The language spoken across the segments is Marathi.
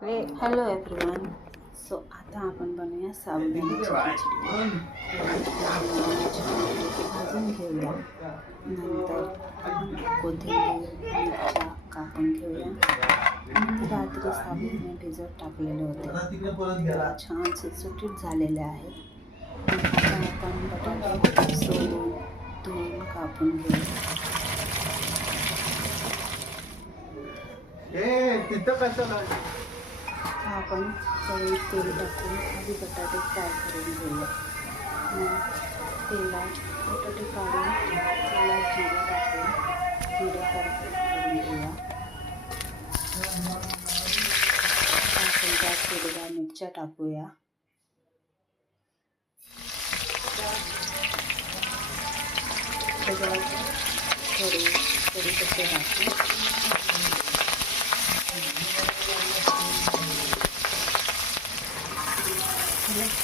Hello everyone. सो आता आपण बनवूया साबुदाण्याची खिचडी. भाजून घेऊया. नंतर कोथिंबीर मिरच्या कापून घेऊया. मी रात्री साबुदाणे भिजत टाकलेले होते, छान सुटसुटीत झालेले आहेत. आता आपण बटाटे सोलून धुवून कापून घेऊया. आपण कढईत तेल टाकून आधी बटाटे फ्राय करून घेऊया. मग तेलात बटाटे काढून तेलात जिरे टाकून जिरे करून घेऊया. आपण त्यात हिरव्या मिरच्या टाकूया. त्याच्यात कढीपत्ता टाकू.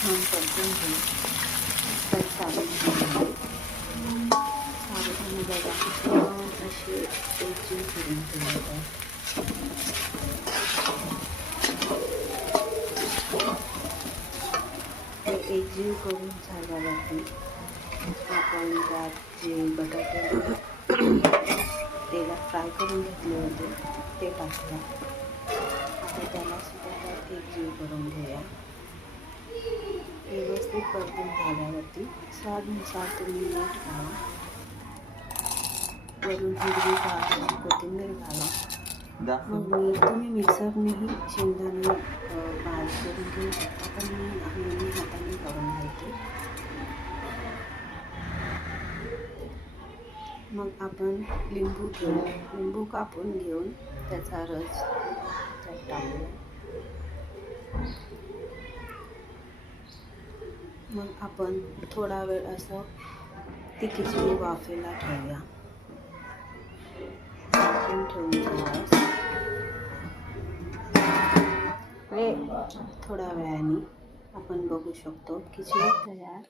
छान परतून घेऊ. तर साबुदाणे बघा असे एकजीव करून ठेवायचं. ते एकजीव करून झाल्यावरती आपण त्यात जे बटाटे तेलात फ्राय करून घेतले होते ते टाकूया. आता त्याला सुद्धा त्यात एकजीव करून घेऊया. व्यवस्थित परतून झाल्यावरती स्वादनुसार तुम्ही मीठ घाला. वरून हिरवी घाला, कोथिंबीर घाला. मग तुम्ही मिक्सरनेही शेंगदाणे बारीक करून घेऊ शकता, पण मी हाताने करून घेते. मग आपण लिंबू कापून घेऊन त्याचा रस त्यात टाकूया. मग आपण थोडा वेळ असं ती खिचडी वाफेला ठेवूया. ठेवून थोड्या वेळाने आपण बघू शकतो खिचडी तयार